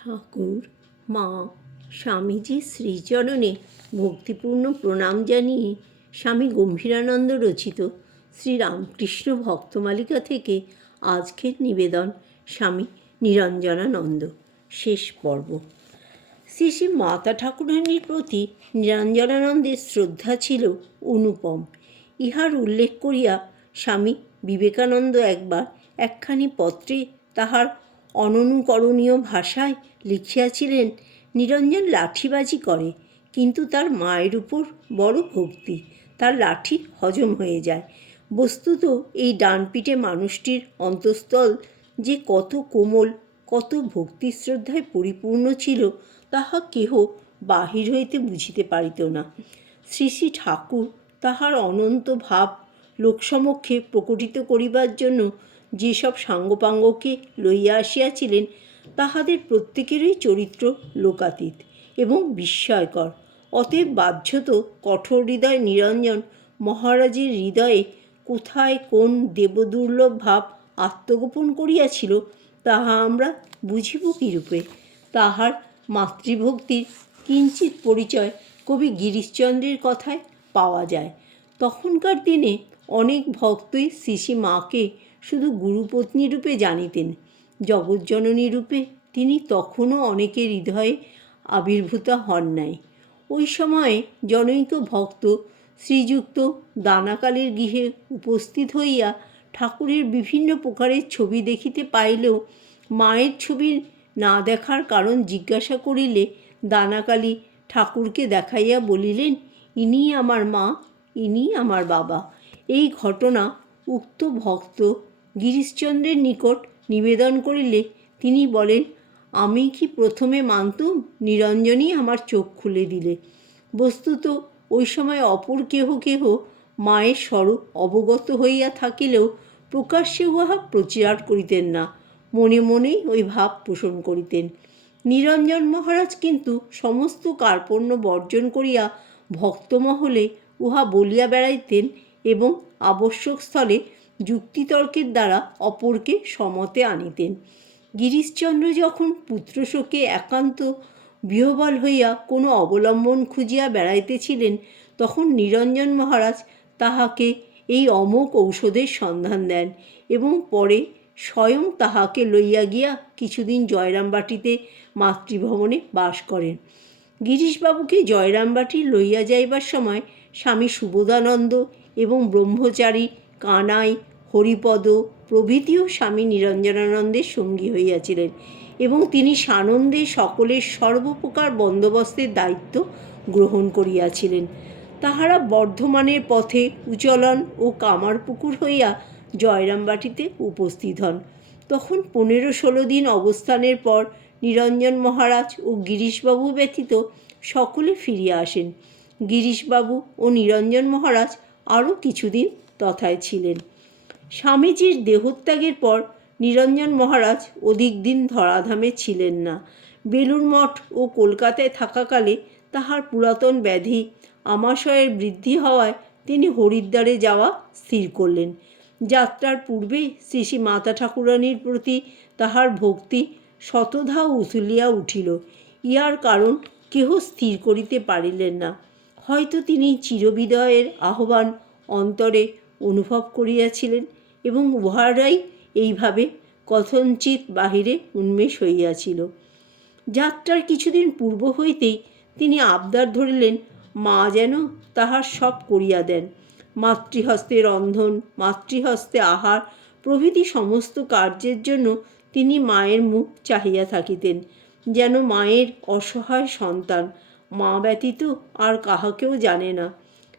ঠাকুর, মা, স্বামীজির শ্রীচরণে ভক্তিপূর্ণ প্রণাম জানিয়ে স্বামী গম্ভীরানন্দ রচিত শ্রীরামকৃষ্ণ ভক্তমালিকা থেকে আজকের নিবেদন স্বামী নিরঞ্জনানন্দ, শেষ পর্ব। শ্রী শ্রী মাতা ঠাকুরানীর প্রতি নিরঞ্জনানন্দের শ্রদ্ধা ছিল অনুপম। ইহার উল্লেখ করিয়া স্বামী বিবেকানন্দ একবার একখানি পত্রে তাহার অননুকরণীয় ভাষায় লিখিয়াছিলেন, নিরঞ্জন লাঠিবাজি করে, কিন্তু তার মায়ের উপর বড় ভক্তি, তার লাঠি হজম হয়ে যায়। বস্তুত এই ডানপিটে মানুষটির অন্তঃস্থল যে কত কোমল, কত ভক্তি শ্রদ্ধায় পরিপূর্ণ ছিল, তাহা কেহ বাহির হইতে বুঝিতে পারিত না। শ্রী শ্রী ঠাকুর তাহার অনন্ত ভাব লোকসমক্ষে প্রকটিত করিবার জন্য যেসব সাঙ্গপাঙ্গকে লইয়া আসিয়াছিলেন, তাহাদের প্রত্যেকেরই চরিত্র লোকাতীত এবং বিস্ময়কর। অতএব বাহ্যত কঠোর হৃদয় নিরঞ্জন মহারাজের হৃদয়ে কোথায় কোন দেবদুর্লভ ভাব আত্মগোপন করিয়াছিল, তাহা আমরা বুঝিব কীরূপে? তাহার মাতৃভক্তির কিঞ্চিৎ পরিচয় কবি গিরিশচন্দ্রের কথায় পাওয়া যায়। তখনকার দিনে অনেক ভক্তই শ্রী শ্রী মাকে শুধু গুরুপত্নী রূপে জানিতেন। জগজ্জননী রূপে তিনি তখনও অনেকের হৃদয়ে আবির্ভূত হন নাই। ওই সময়ে জনৈক ভক্ত শ্রীযুক্ত দানাকালের গৃহে উপস্থিত হইয়া ঠাকুরের বিভিন্ন প্রকারের ছবি দেখিতে পাইলেও মায়ের ছবি না দেখার কারণ জিজ্ঞাসা করিলে দানাকালী ঠাকুরকে দেখাইয়া বলিলেন, ইনিই আমার মা, ইনিই আমার বাবা। এই ঘটনা উক্ত ভক্ত গিরিশচন্দ্রের নিকট নিবেদন করিলে তিনি বলেন, আমি কি প্রথমে মানতুম, নিরঞ্জনই আমার চোখ খুলে দিলে। বস্তুত ওই সময় অপর কেহ কেহ মায়ের স্বরূপ অবগত হইয়া থাকিলেও প্রকাশ্যে উহা প্রচার করিতেন না, মনে মনেই ওই ভাব পোষণ করিতেন। নিরঞ্জন মহারাজ কিন্তু সমস্ত কার্পণ্য বর্জন করিয়া ভক্তমহলে উহা বলিয়া বেড়াইতেন এবং আবশ্যক স্থলে যুক্তিতর্কের দ্বারা অপরকে সমতে আনিতেন। গিরিশচন্দ্র যখন পুত্রশোকে একান্ত বিহ্বল হইয়া কোনো অবলম্বন খুঁজিয়া বেড়াইতেছিলেন, তখন নিরঞ্জন মহারাজ তাহাকে এই অমোঘ ঔষধের সন্ধান দেন এবং পরে স্বয়ং তাহাকে লইয়া গিয়া কিছুদিন জয়রামবাটিতে মাতৃভবনে বাস করেন। গিরিশবাবুকে জয়রামবাটি লইয়া যাইবার সময় স্বামী সুবোধানন্দ এবং ব্রহ্মচারী কানাই, হরিপদ প্রভৃতিও স্বামী নিরঞ্জনানন্দের সঙ্গী হইয়াছিলেন এবং তিনি সানন্দে সকলের সর্বপ্রকার বন্দোবস্তের দায়িত্ব গ্রহণ করিয়াছিলেন। তাহারা বর্ধমানের পথে উচলন ও কামারপুকুর হইয়া জয়রামবাটিতে উপস্থিত হন। তখন 15-16 দিন অবস্থানের পর নিরঞ্জন মহারাজ ও গিরিশবাবু ব্যতীত সকলে ফিরিয়া আসেন। গিরিশবাবু ও নিরঞ্জন মহারাজ আরও কিছুদিন তথায় ছিলেন। স্বামীজির দেহত্যাগের পর নিরঞ্জন মহারাজ অধিক দিন ধরাধামে ছিলেন না। বেলুড় মঠ ও কলকাতায় থাকাকালে তাহার পুরাতন ব্যাধি আমাশয়ের বৃদ্ধি হওয়ায় তিনি হরিদ্বারে যাওয়া স্থির করলেন। যাত্রার পূর্বে শ্রী শ্রী মাতা ঠাকুরানীর প্রতি তাহার ভক্তি শতধা উথলিয়া উঠিল। ইহার কারণ কেহ স্থির করিতে পারিলেন না। হয়তো তিনি চিরবিদয়ের আহ্বান অন্তরে অনুভব করিয়াছিলেন এবং উহারাই এইভাবে কথঞ্চিত বাহিরে উন্মেষ হইয়াছিল। যাত্রার কিছুদিন পূর্ব হইতেই তিনি আবদার ধরিলেন, মা যেন তাহার সব করিয়া দেন। মাতৃহস্তে রন্ধন, মাতৃহস্তে আহার প্রভৃতি সমস্ত কার্যের জন্য তিনি মায়ের মুখ চাহিয়া থাকিতেন, যেন মায়ের অসহায় সন্তান মা ব্যতীত আর কাহাকেও জানে না।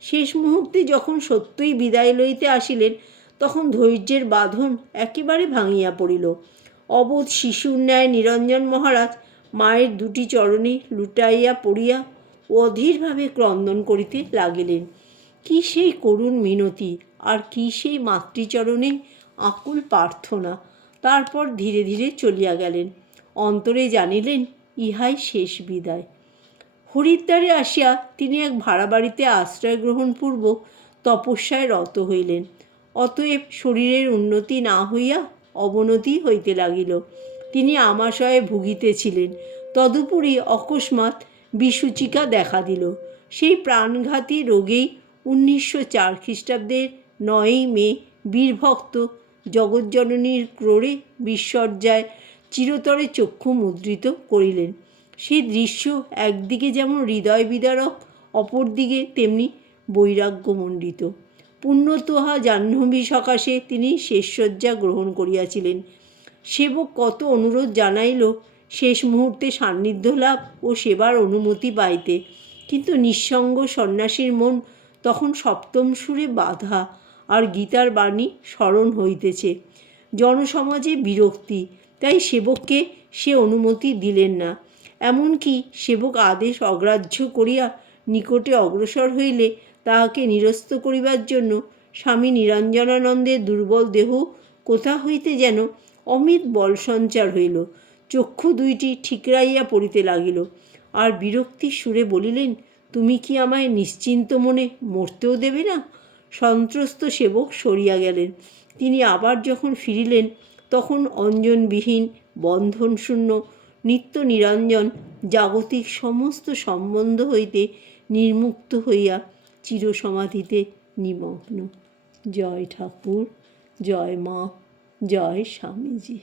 শেষ মুহূর্তে যখন সত্যই বিদায় লইতে আসিলেন, তখন ধৈর্যের বাঁধন একেবারে ভাঙিয়া পড়িল। অবোধ শিশুর ন্যায় নিরঞ্জন মহারাজ মায়ের দুটি চরণে লুটাইয়া পড়িয়া অধীরভাবে ক্রন্দন করিতে লাগিলেন। কি সেই করুণ মিনতি, আর কি সেই মাতৃচরণে আকুল প্রার্থনা! তারপর ধীরে ধীরে চলিয়া গেলেন। অন্তরে জানিলেন ইহাই শেষ বিদায়। হরিদ্বারে আসিয়া তিনি এক ভাড়া বাড়িতে আশ্রয় গ্রহণপূর্বক তপস্যায় রত হইলেন। অতএব শরীরের উন্নতি না হইয়া অবনতি হইতে লাগিল। তিনি আমাশয়ে ভুগিতেছিলেন। তদুপরি অকস্মাৎ বিসূচিকা দেখা দিল। সেই প্রাণঘাতী রোগেই 1904 খ্রিস্টাব্দের 9ই মে বীরভক্ত জগজ্জননীর ক্রোড়ে বিশ্বজ্জায় চিরতরে চক্ষু মুদ্রিত করিলেন। সেই দৃশ্য একদিকে যেমন হৃদয় বিদারক, অপরদিকে তেমনি বৈরাগ্যমণ্ডিত। পুণ্যতোহা জাহ্নবী সকাশে তিনি শেষশয্যা গ্রহণ করিয়াছিলেন। সেবক কত অনুরোধ জানাইল শেষ মুহূর্তে সান্নিধ্য লাভ ও সেবার অনুমতি পাইতে, কিন্তু নিঃসঙ্গ সন্ন্যাসীর মন তখন সপ্তম সুরে বাধা, আর গীতার বাণী স্মরণ হইতেছে। জনসমাজে বিরক্তি, তাই সেবককে সে অনুমতি দিলেন না। এমনকি সেবক আদেশ অগ্রাহ্য করিয়া নিকটে অগ্রসর হইলে তাহাকে নিরস্ত করিবার জন্য স্বামী নিরঞ্জনানন্দের দুর্বল দেহ কোথা হইতে যেন অমিত বল সঞ্চার হইল। চক্ষু দুইটি ঠিকরাইয়া পড়িতে লাগিল, আর বিরক্তির সুরে বলিলেন, তুমি কি আমায় নিশ্চিন্ত মনে মরতেও দেবে না? সন্ত্রস্ত সেবক সরিয়া গেলেন। তিনি আবার যখন ফিরিলেন তখন অঞ্জনবিহীন, বন্ধনশূন্য, নিত্য নিরঞ্জন, জাগতিক সমস্ত সম্বন্ধ হইতে নির্মুক্ত হইয়া চিরসমাধিতে নিমগ্ন। জয় ঠাকুর, জয় মা, জয় স্বামীজি।